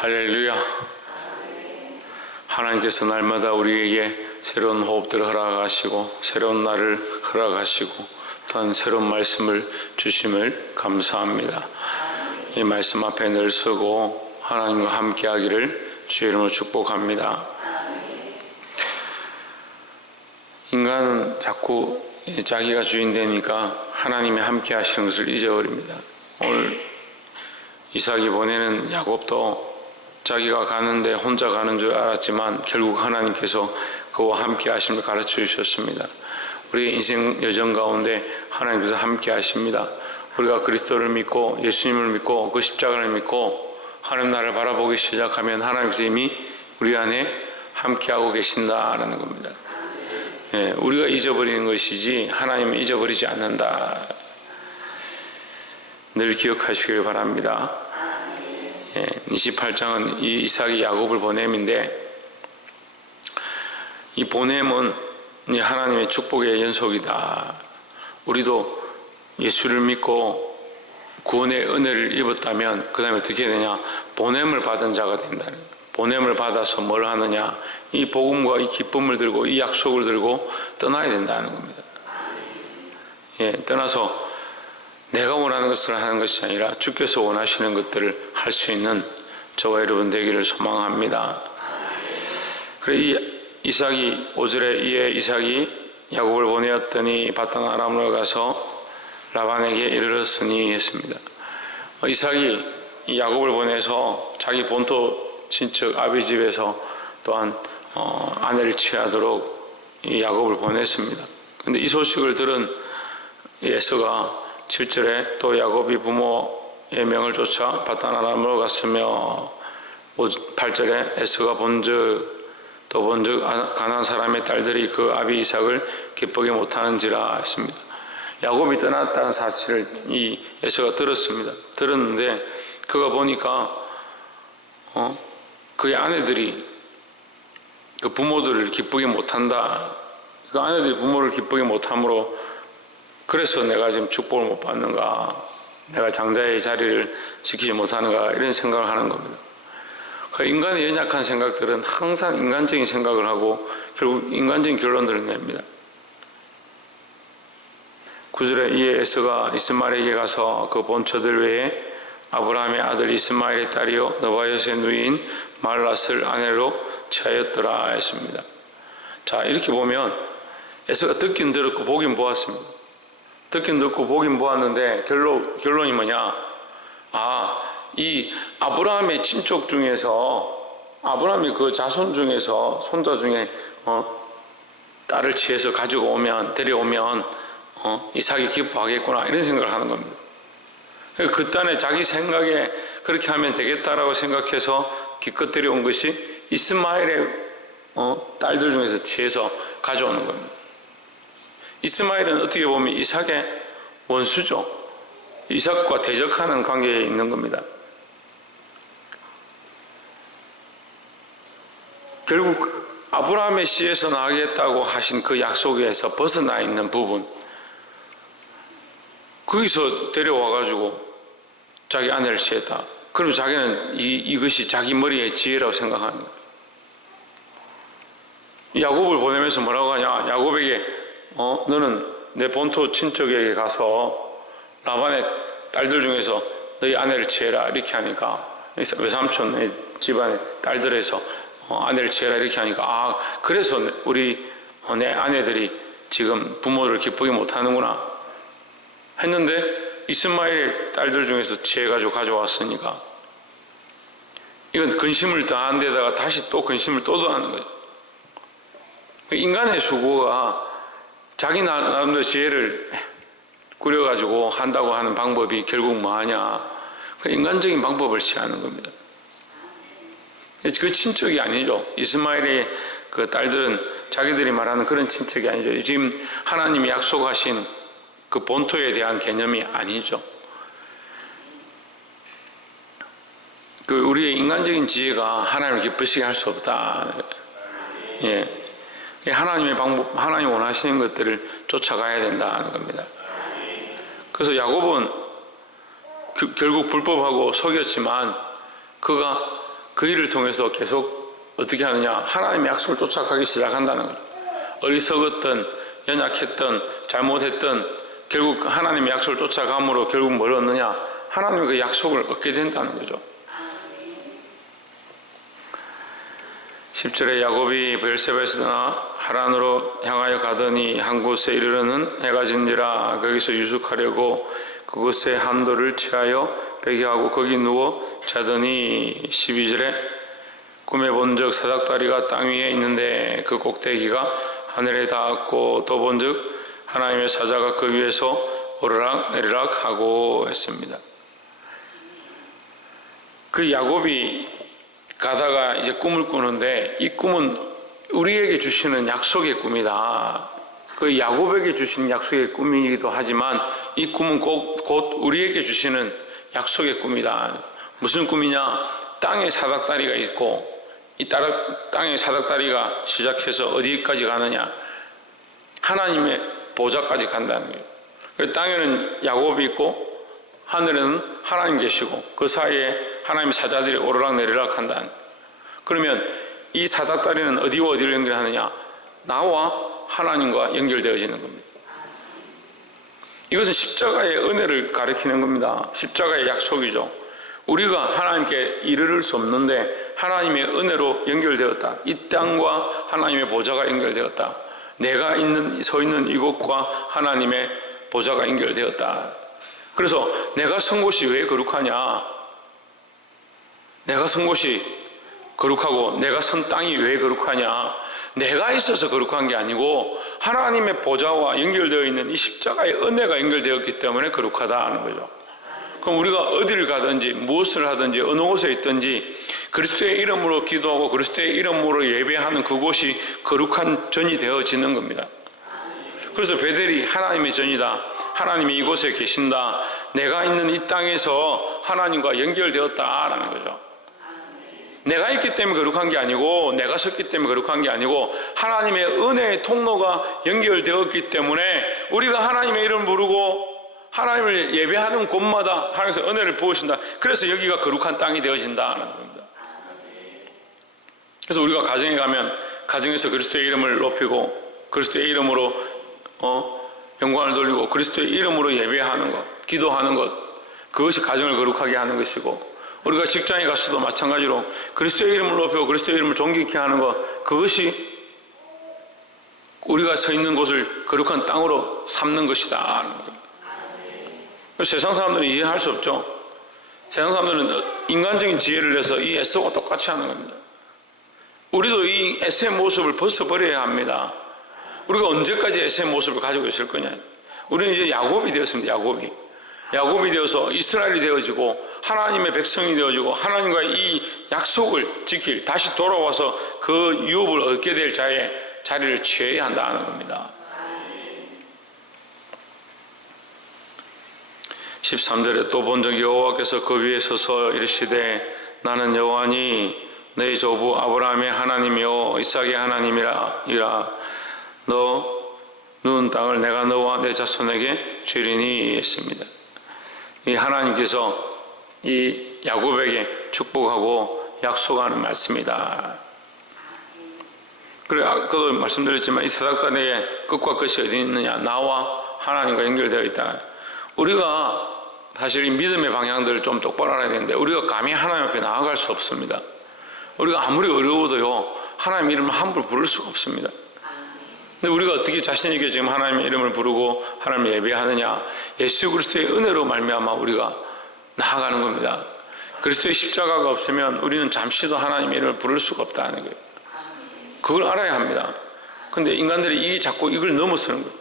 할렐루야. 하나님께서 날마다 우리에게 새로운 호흡들을 허락하시고 새로운 날을 허락하시고 또한 새로운 말씀을 주심을 감사합니다. 이 말씀 앞에 늘 서고 하나님과 함께 하기를 주의 이름으로 축복합니다. 인간은 자꾸 자기가 주인 되니까 하나님이 함께 하시는 것을 잊어버립니다. 오늘 이삭이 보내는 야곱도 자기가 가는데 혼자 가는 줄 알았지만 결국 하나님께서 그와 함께 하심을 가르쳐 주셨습니다. 우리의 인생 여정 가운데 하나님께서 함께 하십니다. 우리가 그리스도를 믿고 예수님을 믿고 그 십자가를 믿고 하나님 나라를 바라보기 시작하면 하나님께서 이미 우리 안에 함께하고 계신다라는 겁니다. 예, 우리가 잊어버리는 것이지 하나님은 잊어버리지 않는다. 늘 기억하시길 바랍니다. 28장은 이 이삭이 야곱을 보냄인데 이 보냄은 하나님의 축복의 연속이다. 우리도 예수를 믿고 구원의 은혜를 입었다면 그 다음에 어떻게 되냐? 보냄을 받은 자가 된다. 보냄을 받아서 뭘 하느냐? 이 복음과 이 기쁨을 들고 이 약속을 들고 떠나야 된다는 겁니다. 예, 떠나서 내가 원하는 것을 하는 것이 아니라 주께서 원하시는 것들을 할 수 있는 저와 여러분 되기를 소망합니다. 그래 이 이삭이 5절에 이에 이삭이 야곱을 보내었더니 바단 아람으로 가서 라반에게 이르렀으니 했습니다. 이삭이 야곱을 보내서 자기 본토 친척 아비 집에서 또한 아내를 취하도록 이 야곱을 보냈습니다. 근데 이 소식을 들은 에서가 7절에 또 야곱이 부모의 명을 쫓아 바단 아람으로 갔으며 8절에 에서가 본즉 가나안 사람의 딸들이 그 아비 이삭을 기쁘게 못하는지라 했습니다. 야곱이 떠났다는 사실을 이 에서가 들었습니다. 들었는데 그가 보니까 그의 아내들이 그 부모들을 기쁘게 못한다. 그 아내들이 부모를 기쁘게 못함으로 그래서 내가 지금 축복을 못 받는가, 내가 장자의 자리를 지키지 못하는가 이런 생각을 하는 겁니다. 인간의 연약한 생각들은 항상 인간적인 생각을 하고 결국 인간적인 결론들을 냅니다. 9절에 이에 에서가 이스마엘에게 가서 그 본처들 외에 아브라함의 아들 이스마엘의 딸이요 느바요스의 누이인 말랏을 아내로 취하였더라 했습니다. 자, 이렇게 보면 에서가 듣긴 들었고 보긴 보았습니다. 듣긴 듣고 보긴 보았는데 결론이 뭐냐? 이 아브라함의 친족 중에서 아브라함의 그 자손 중에서 손자 중에 딸을 취해서 데려오면 이삭이 기뻐하겠구나 이런 생각을 하는 겁니다. 그 딴에 자기 생각에 그렇게 하면 되겠다라고 생각해서 기껏 데려온 것이 이스마엘의 딸들 중에서 취해서 가져오는 겁니다. 이스마엘은 어떻게 보면 이삭의 원수죠. 이삭과 대적하는 관계에 있는 겁니다. 결국 아브라함의 씨에서 나가겠다고 하신 그 약속에서 벗어나 있는 부분, 거기서 데려와가지고 자기 아내를 취했다. 그리고 자기는 이것이 자기 머리의 지혜라고 생각하는 거예요. 야곱을 보내면서 뭐라고 하냐? 야곱에게 너는 내 본토 친척에게 가서 라반의 딸들 중에서 너희 아내를 취해라 이렇게 하니까 외삼촌의 집안의 딸들에서 아내를 취해라 이렇게 하니까 그래서 내 아내들이 지금 부모를 기쁘게 못하는구나 했는데 이스마엘의 딸들 중에서 취해가지고 가져왔으니까 이건 근심을 더한 데다가 다시 또 근심을 또 더하는 거예요. 인간의 수고가 자기 나름대로 지혜를 꾸려가지고 한다고 하는 방법이 결국 뭐하냐? 인간적인 방법을 취하는 겁니다. 그 친척이 아니죠. 이스마엘의 그 딸들은 자기들이 말하는 그런 친척이 아니죠. 지금 하나님이 약속하신 그 본토에 대한 개념이 아니죠. 우리의 인간적인 지혜가 하나님을 기쁘시게 할 수 없다. 예. 하나님의 방법, 하나님 원하시는 것들을 쫓아가야 된다는 겁니다. 그래서 야곱은 결국 불법하고 속였지만 그가 그 일을 통해서 계속 어떻게 하느냐, 하나님의 약속을 쫓아가기 시작한다는 거죠. 어리석었던, 연약했던, 잘못했던, 결국 하나님의 약속을 쫓아감으로 결국 뭘 얻느냐, 하나님의 그 약속을 얻게 된다는 거죠. 10절에 야곱이 베르세바에서 떠나 하란으로 향하여 가더니 한 곳에 이르러는 해가 진지라 거기서 유숙하려고 그곳에 한돌을 취하여 베개하고 거기 누워 자더니 12절에 꿈에 본즉 사닥다리가 땅 위에 있는데 그 꼭대기가 하늘에 닿았고 또 본즉 하나님의 사자가 그 위에서 오르락 내리락 하고 했습니다. 그 야곱이 가다가 이제 꿈을 꾸는데 이 꿈은 우리에게 주시는 약속의 꿈이다. 그 야곱에게 주신 약속의 꿈이기도 하지만 이 꿈은 곧 우리에게 주시는 약속의 꿈이다. 무슨 꿈이냐? 땅에 사닥다리가 있고 이 땅의 사닥다리가 시작해서 어디까지 가느냐? 하나님의 보좌까지 간다는 거예요. 땅에는 야곱이 있고 하늘에는 하나님 계시고 그 사이에 하나님의 사자들이 오르락 내리락 한다. 그러면 이 사닥다리는 어디와 어디를 연결하느냐? 나와 하나님과 연결되어지는 겁니다. 이것은 십자가의 은혜를 가리키는 겁니다. 십자가의 약속이죠. 우리가 하나님께 이르를 수 없는데 하나님의 은혜로 연결되었다. 이 땅과 하나님의 보좌가 연결되었다. 내가 서 있는 이곳과 하나님의 보좌가 연결되었다. 그래서 내가 선 곳이 왜 거룩하냐? 내가 선 곳이 거룩하고 내가 선 땅이 왜 거룩하냐? 내가 있어서 거룩한 게 아니고 하나님의 보좌와 연결되어 있는 이 십자가의 은혜가 연결되었기 때문에 거룩하다는 거죠. 그럼 우리가 어디를 가든지 무엇을 하든지 어느 곳에 있든지 그리스도의 이름으로 기도하고 그리스도의 이름으로 예배하는 그곳이 거룩한 전이 되어지는 겁니다. 그래서 베델이 하나님의 전이다. 하나님이 이곳에 계신다. 내가 있는 이 땅에서 하나님과 연결되었다라는 거죠. 내가 있기 때문에 거룩한 게 아니고 내가 섰기 때문에 거룩한 게 아니고 하나님의 은혜의 통로가 연결되었기 때문에 우리가 하나님의 이름을 부르고 하나님을 예배하는 곳마다 하나님께서 은혜를 부으신다. 그래서 여기가 거룩한 땅이 되어진다는 겁니다. 그래서 우리가 가정에 가면 가정에서 그리스도의 이름을 높이고 그리스도의 이름으로 영광을 돌리고 그리스도의 이름으로 예배하는 것, 기도하는 것, 그것이 가정을 거룩하게 하는 것이고 우리가 직장에 가서도 마찬가지로 그리스도의 이름을 높이고 그리스도의 이름을 존귀케 하는 것, 그것이 우리가 서 있는 곳을 거룩한 땅으로 삼는 것이다. 세상 사람들은 이해할 수 없죠. 세상 사람들은 인간적인 지혜를 내서 이 에스와 똑같이 하는 겁니다. 우리도 이 에스의 모습을 벗어버려야 합니다. 우리가 언제까지 에스의 모습을 가지고 있을 거냐? 우리는 이제 야곱이 되었습니다. 야곱이 되어서 이스라엘이 되어지고 하나님의 백성이 되어지고 하나님과 이 약속을 지킬, 다시 돌아와서 그 유업을 얻게 될 자리를 취해야 한다는 겁니다. 13절에 또 본적 여호와께서 그 위에 서서 이르시되 나는 여호와니 너희 조부 아브라함의 하나님이요 이삭의 하나님이라. 너 누운 땅을 내가 너와 내 자손에게 주리니 했습니다. 이 하나님께서 이 야곱에게 축복하고 약속하는 말씀이다. 그래, 아까도 말씀드렸지만 이 사닥다리의 끝과 끝이 어디 있느냐? 나와 하나님과 연결되어 있다. 우리가 사실 이 믿음의 방향들을 좀 똑바로 알아야 되는데 우리가 감히 하나님 앞에 나아갈 수 없습니다. 우리가 아무리 어려워도요 하나님 이름을 함부로 부를 수가 없습니다. 근데 우리가 어떻게 자신 있게 지금 하나님의 이름을 부르고 하나님을 예배하느냐? 예수 그리스도의 은혜로 말미암아 우리가 나아가는 겁니다. 그리스도의 십자가가 없으면 우리는 잠시도 하나님의 이름을 부를 수가 없다는 거예요. 그걸 알아야 합니다. 근데 인간들이 자꾸 이걸 넘어서는 거예요.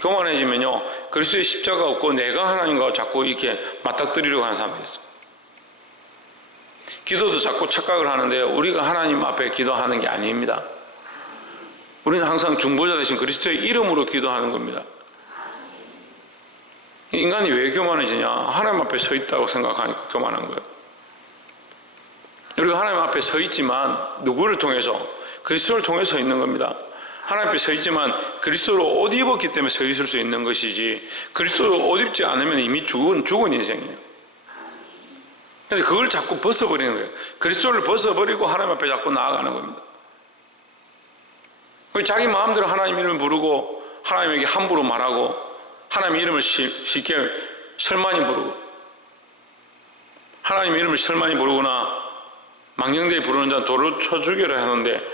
교만해지면요 그리스도의 십자가 없고 내가 하나님과 자꾸 이렇게 맞닥뜨리려고 하는 사람이 있어요. 기도도 자꾸 착각을 하는데 우리가 하나님 앞에 기도하는 게 아닙니다. 우리는 항상 중보자 대신 그리스도의 이름으로 기도하는 겁니다. 인간이 왜 교만해지냐? 하나님 앞에 서 있다고 생각하니까 교만한 거예요. 우리가 하나님 앞에 서 있지만 누구를 통해서? 그리스도를 통해서 있는 겁니다. 하나님 앞에 서 있지만 그리스도로 옷 입었기 때문에 서 있을 수 있는 것이지 그리스도로 옷 입지 않으면 이미 죽은 인생이에요. 근데 그걸 자꾸 벗어버리는 거예요. 그리스도를 벗어버리고 하나님 앞에 자꾸 나아가는 겁니다. 자기 마음대로 하나님 이름을 부르고 하나님에게 함부로 말하고 하나님 이름을 쉽게 설만히 부르고 하나님 이름을 설만히 부르거나 망령되이 부르는 자는 돌을 쳐 죽여라 하는데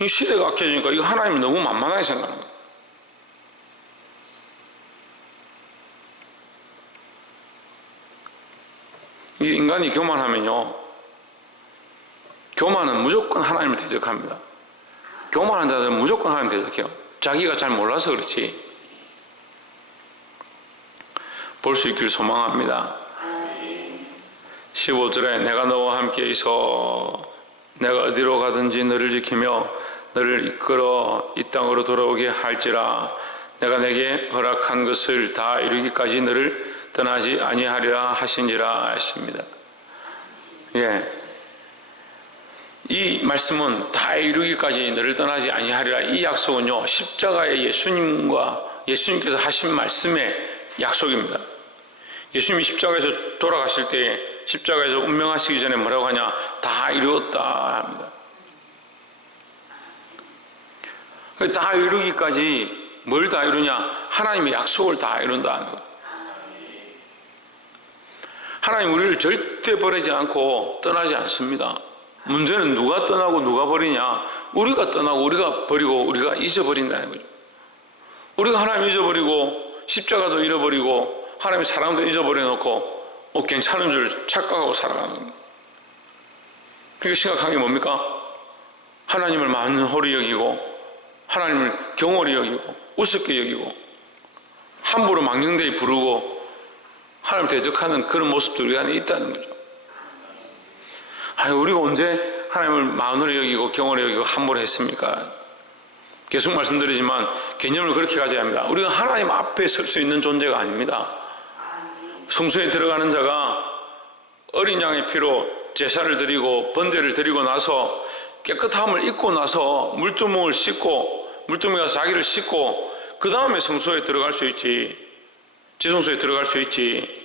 이 시대가 악해지니까 이거 하나님을 너무 만만하게 생각하는 거예요. 이 인간이 교만하면요, 교만은 무조건 하나님을 대적합니다. 교만한 자들은 무조건 하나님 대적해요. 자기가 잘 몰라서 그렇지. 볼 수 있기를 소망합니다. 15절에 내가 너와 함께 있어 내가 어디로 가든지 너를 지키며 너를 이끌어 이 땅으로 돌아오게 할지라 내가 내게 허락한 것을 다 이루기까지 너를 떠나지 아니하리라 하시니라 하십니다. 예. 이 말씀은 다 이루기까지 너를 떠나지 아니하리라, 이 약속은요 십자가의 예수님께서 하신 말씀의 약속입니다. 예수님이 십자가에서 돌아가실 때 십자가에서 운명하시기 전에 뭐라고 하냐, 다 이루었다 합니다. 다 이루기까지 뭘 다 이루냐, 하나님의 약속을 다 이룬다는 거예요. 하나님 우리를 절대 버리지 않고 떠나지 않습니다. 문제는 누가 떠나고 누가 버리냐, 우리가 떠나고 우리가 버리고 우리가 잊어버린다는 거죠. 우리가 하나님 잊어버리고 십자가도 잃어버리고 하나님의 사랑도 잊어버려놓고 괜찮은 줄 착각하고 살아가는 거예요. 그게 심각한 게 뭡니까? 하나님을 만홀히 여기고 하나님을 경홀히 여기고 우습게 여기고 함부로 망령되이 부르고 하나님 대적하는 그런 모습들이 우리 안에 있다는 거죠. 우리가 언제 하나님을 만홀히 여기고 경홀히 여기고 함부로 했습니까? 계속 말씀드리지만 개념을 그렇게 가져야 합니다. 우리가 하나님 앞에 설 수 있는 존재가 아닙니다. 성소에 들어가는 자가 어린 양의 피로 제사를 드리고 번제를 드리고 나서 깨끗함을 입고 나서 물두멍을 씻고 물두멍에 가서 자기를 씻고 그 다음에 성소에 들어갈 수 있지, 지성소에 들어갈 수 있지.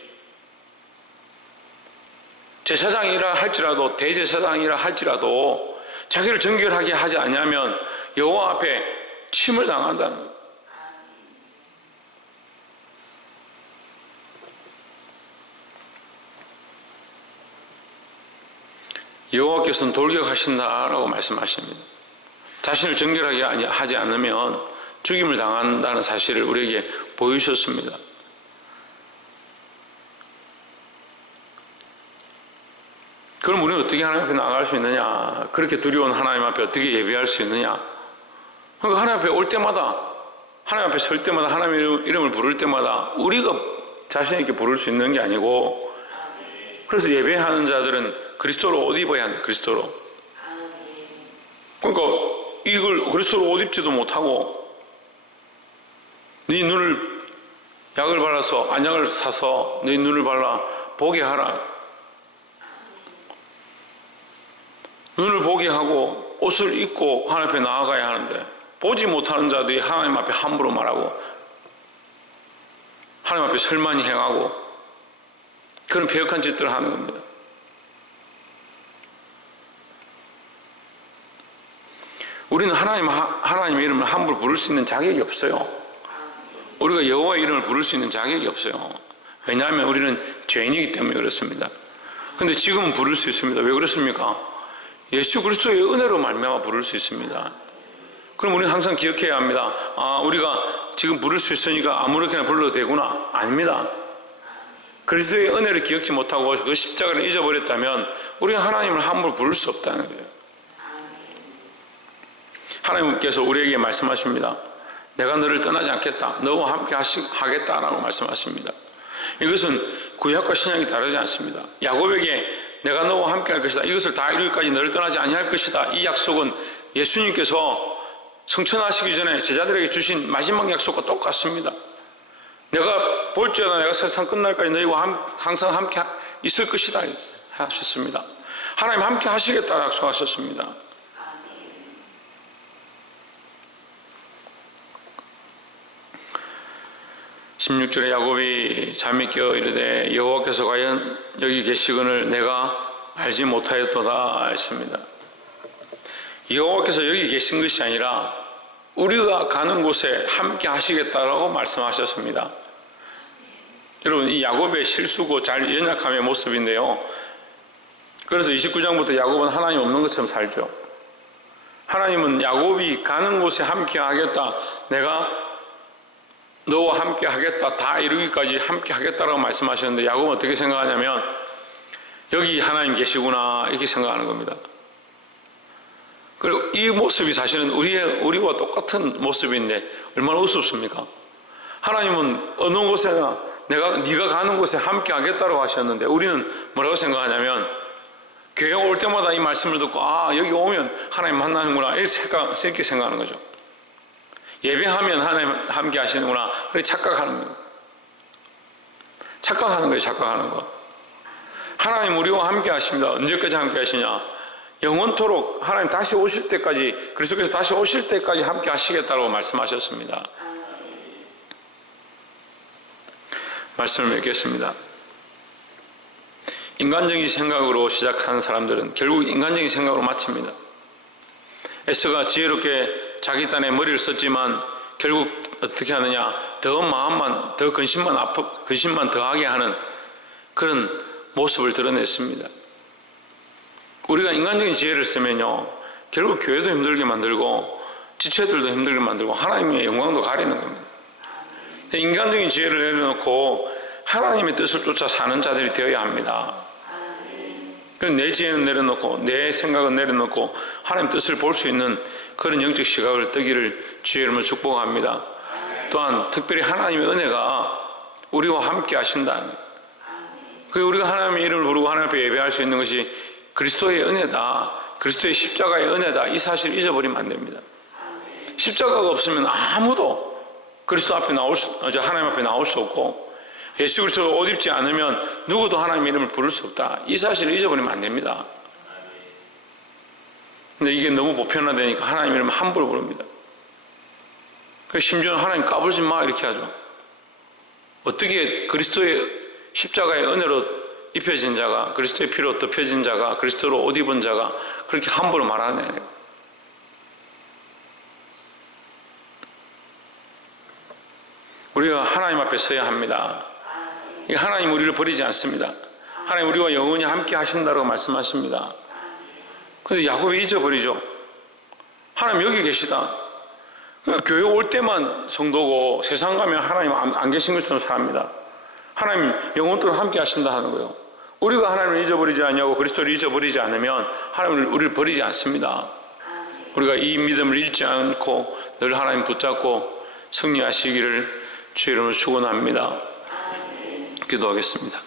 제사장이라 할지라도 대제사장이라 할지라도 자기를 정결하게 하지 않으면 여호와 앞에 침을 당한다는 거예요. 여호와께서는 돌격하신다라고 말씀하십니다. 자신을 정결하게 하지 않으면 죽임을 당한다는 사실을 우리에게 보여주셨습니다. 그럼 우리는 어떻게 하나님 앞에 나아갈 수 있느냐? 그렇게 두려운 하나님 앞에 어떻게 예배할 수 있느냐? 그러니까 하나님 앞에 올 때마다, 하나님 앞에 설 때마다, 하나님의 이름을 부를 때마다 우리가 자신 있게 부를 수 있는 게 아니고, 그래서 예배하는 자들은 그리스도로 옷 입어야 한다. 그리스도로. 그러니까 이걸 그리스도로 옷 입지도 못하고 네 눈을 약을 발라서 안약을 사서 네 눈을 발라 보게 하라. 눈을 보게 하고 옷을 입고 하나님 앞에 나아가야 하는데 보지 못하는 자들이 하나님 앞에 함부로 말하고 하나님 앞에 설만히 행하고 그런 배역한 짓들을 하는 겁니다. 우리는 하나님의 이름을 함부로 부를 수 있는 자격이 없어요. 우리가 여호와의 이름을 부를 수 있는 자격이 없어요. 왜냐하면 우리는 죄인이기 때문에 그렇습니다. 그런데 지금은 부를 수 있습니다. 왜 그렇습니까? 예수 그리스도의 은혜로 말미암아 부를 수 있습니다. 그럼 우리는 항상 기억해야 합니다. 우리가 지금 부를 수 있으니까 아무렇게나 불러도 되구나. 아닙니다. 그리스도의 은혜를 기억지 못하고 그 십자가를 잊어버렸다면 우리는 하나님을 함부로 부를 수 없다는 거예요. 하나님께서 우리에게 말씀하십니다. 내가 너를 떠나지 않겠다. 너와 함께 하겠다라고 말씀하십니다. 이것은 구약과 신약이 다르지 않습니다. 야곱에게 내가 너와 함께 할 것이다. 이것을 다 이루기까지 너를 떠나지 아니할 것이다. 이 약속은 예수님께서 성천하시기 전에 제자들에게 주신 마지막 약속과 똑같습니다. 내가 볼지어다 내가 세상 끝날까지 너희와 항상 함께 있을 것이다 하셨습니다. 하나님 함께 하시겠다 약속하셨습니다. 16절에 야곱이 잠이 깨어 이르되 여호와께서 과연 여기 계시거늘 내가 알지 못하였도다 했습니다. 여호와께서 여기 계신 것이 아니라 우리가 가는 곳에 함께 하시겠다라고 말씀하셨습니다. 여러분, 이 야곱의 실수고 잘 연약함의 모습인데요, 그래서 29장부터 야곱은 하나님 없는 것처럼 살죠. 하나님은 야곱이 가는 곳에 함께 하겠다, 내가 너와 함께 하겠다, 다 이루기까지 함께 하겠다라고 말씀하셨는데 야곱은 어떻게 생각하냐면 여기 하나님 계시구나 이렇게 생각하는 겁니다. 그리고 이 모습이 사실은 우리와 똑같은 모습인데 얼마나 우습습니까? 하나님은 어느 곳에나 네가 가는 곳에 함께 하겠다고 하셨는데 우리는 뭐라고 생각하냐면 교회 올 때마다 이 말씀을 듣고 여기 오면 하나님 만나는구나 이렇게 생각하는 거죠. 예배하면 하나님 함께 하시는구나 그렇게 착각하는 거예요. 착각하는 거. 하나님 우리와 함께 하십니다. 언제까지 함께 하시냐? 영원토록 하나님 다시 오실 때까지, 그리스도께서 다시 오실 때까지 함께 하시겠다고 말씀하셨습니다. 말씀을 맺겠습니다. 인간적인 생각으로 시작하는 사람들은 결국 인간적인 생각으로 마칩니다. 에스가 지혜롭게 자기 딴에 머리를 썼지만 결국 어떻게 하느냐? 더 마음만, 더 근심만 더하게 하는 그런 모습을 드러냈습니다. 우리가 인간적인 지혜를 쓰면요, 결국 교회도 힘들게 만들고 지체들도 힘들게 만들고 하나님의 영광도 가리는 겁니다. 인간적인 지혜를 내려놓고 하나님의 뜻을 쫓아 사는 자들이 되어야 합니다. 내 지혜는 내려놓고 내 생각은 내려놓고 하나님 뜻을 볼 수 있는 그런 영적 시각을 뜨기를 주의 이름으로 축복합니다. 또한 특별히 하나님의 은혜가 우리와 함께 하신다는, 그리고 우리가 하나님의 이름을 부르고 하나님 앞에 예배할 수 있는 것이 그리스도의 은혜다, 그리스도의 십자가의 은혜다, 이 사실을 잊어버리면 안 됩니다. 십자가가 없으면 아무도 그리스도 앞에 하나님 앞에 나올 수 없고, 예수 그리스도를 옷 입지 않으면 누구도 하나님의 이름을 부를 수 없다, 이 사실을 잊어버리면 안 됩니다. 근데 이게 너무 보편화되니까 하나님 이름을 함부로 부릅니다. 심지어는 하나님 까불지 마 이렇게 하죠. 어떻게 그리스도의 십자가의 은혜로 입혀진 자가, 그리스도의 피로 덮여진 자가, 그리스도로 옷 입은 자가 그렇게 함부로 말하네요. 우리가 하나님 앞에 서야 합니다. 하나님 우리를 버리지 않습니다. 하나님 우리와 영원히 함께 하신다고 말씀하십니다. 그런데 야곱이 잊어버리죠. 하나님 여기 계시다. 교회 올 때만 성도고 세상 가면 하나님 안 계신 것처럼 삽니다. 하나님 영원토록 함께 하신다 하는 거예요. 우리가 하나님을 잊어버리지 않냐고 그리스도를 잊어버리지 않으면 하나님은 우리를 버리지 않습니다. 우리가 이 믿음을 잃지 않고 늘 하나님 붙잡고 승리하시기를 주의 이름으로 축원합니다. 기도하겠습니다.